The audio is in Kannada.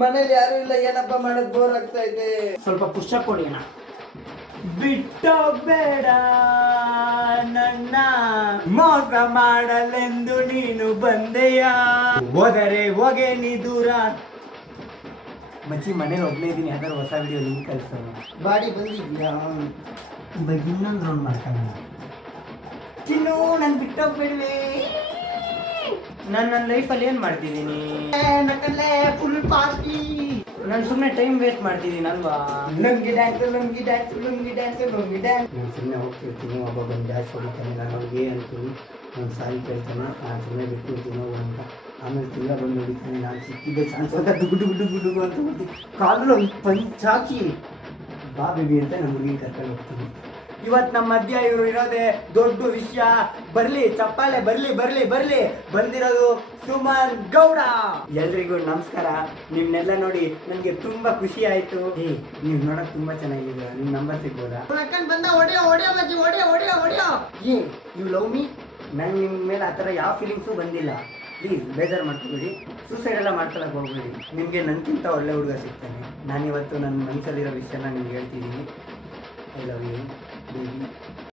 ಮನೇಲಿ ಯಾರು ಇಲ್ಲ, ಏನಪ್ಪ ಮಾಡೋದು, ಬೋರ್ ಆಗ್ತಾ ಇದೆ. ಸ್ವಲ್ಪ ಪುಷಪ್ ಕೊಡಿ ಅಣ್ಣ. ಬಿಟ್ಟೋಗ್ಬೇಡ ನನ್ನ, ಮೋಸ ಮಾಡಲೆಂದು ನೀನು ಬಂದೆಯ, ಹೋದರೆ ಹೋಗೆ ನೀ ದೂರ. ಮಚ್ಚಿ ಮನೇಲಿ ಒಬ್ಬನೇ ಇದ್ದೀನಿ, ಯಾವ್ದಾರು ಹೊಸ ವಿಡಿಯೋ ಲಿಂಕ್ ಕಳಿಸೋಣ. ಬಾಡಿ ಬಂದಿದ್ಯಾ? ಇವಾಗ ಇನ್ನೊಂದು ರೌಂಡ್ ಮಾಡ್ಕೊಳ್ಳೋಣ. ಚಿನ್ನು ನಾನು ಬಿಟ್ಟೋಗ್ಬೇಡ್ವೆ. ನಾನು ನನ್ನ ಲೈಫಲ್ಲಿ ಏನು ಮಾಡ್ತಿದ್ದೀನಿ? Full party. ನಾನು ಸುಮ್ಮನೆ ಟೈಮ್ ವೇಸ್ಟ್ ಮಾಡ್ತಿದ್ದೀನಿ ಅಲ್ವಾ? ಲಂಗಿ ಡ್ಯಾನ್ಸ್, ಲಂಗಿ ಡ್ಯಾನ್ಸ್, ಲಂಗಿ ಡ್ಯಾನ್ಸ್, ಲಂಗಿ ಡ್ಯಾನ್ಸ್. ನಾನು ಸುಮ್ಮನೆ ಹೋಗ್ತಿರ್ತೀನಿ, ಒಬ್ಬ ಬಂದು ಡ್ಯಾನ್ಸ್ ಹೊಡಿತಾನೆ, ನಾನು ಅವ್ರಿಗೆ ಅಂತೀನಿ, ನಾನು ಸಾರಿ ಕೇಳ್ತಾನೆ, ನಾನು ಸುಮ್ಮನೆ ಬಿಟ್ಬಿಡ್ತೀನಿ ಹೋಗು ಅಂತ. ಆಮೇಲೆ ತಿರ್ಗಾ ಬಂದು ಹೊಡಿತಾನೆ, ನಾನು ಸಿಕ್ಕಿದ್ದೆ ಚಾನ್ಸ್ ಅಂತ ಗುಡು ಗುಡು ಗುಡು ಅಂತ ಹೋಗ್ತೀನಿ. ಕಾಲಲ್ಲಿ ಒಂದು ಪಂಚ್ ಹಾಕಿ ಬಾ ಬೇಬಿ ಅಂತ ನಮ್ಮ ಹುಡುಗಿ ಕರ್ಕೊಂಡು ಹೋಗ್ತೀನಿ. ಇವತ್ತು ನಮ್ಮ ಮಧ್ಯ ಇವರು ಇರೋದೇ ದೊಡ್ಡ ವಿಷಯ. ಬರ್ಲಿ ಚಪ್ಪಾಳೆ, ಬರ್ಲಿ ಬರ್ಲಿ ಬರ್ಲಿ. ಬಂದಿರೋದು ಸುಮನ್ ಗೌಡ. ಎಲ್ರಿಗೂ ನಮಸ್ಕಾರ. ನಿಮ್ನೆಲ್ಲ ನೋಡಿ ನನಗೆ ತುಂಬಾ ಖುಷಿ ಆಯ್ತು. ನೀವು ನೋಡಕ್ ತುಂಬಾ ಚೆನ್ನಾಗಿದೆ. ನಿಮ್ ನಂಬರ್ ಸಿಗ್ಬೋದಾ? ಬಂದ ಹೊಡಿಯೋ ಹೊಡಿಯೋ ಮಜ್ಜಿ, ಹೊಡಿಯೋ ಹೊಡಿಯೋ ಹೊಡಿಯೋ. You love me? ನಂಗೆ ನಿಮ್ಮ ಮೇಲೆ ಆ ಥರ ಯಾವ ಫೀಲಿಂಗ್ಸು ಬಂದಿಲ್ಲ. ಪ್ಲೀಸ್ ಬೇಜಾರು ಮಾಡ್ಕೊಬೇಡಿ, ಸೂಸೈಡ್ ಎಲ್ಲ ಮಾಡ್ಕೊಳಕ್ಕೆ ಹೋಗ್ಬೇಡಿ. ನಿಮಗೆ ನನಗಿಂತ ಒಳ್ಳೆ ಹುಡುಗ ಸಿಗ್ತಾನೆ. ನಾನಿವತ್ತು ನನ್ನ ಮನಸ್ಸಲ್ಲಿರೋ ವಿಷಯನ ನಿಮ್ಗೆ ಹೇಳ್ತಿದ್ದೀನಿ. I love you baby.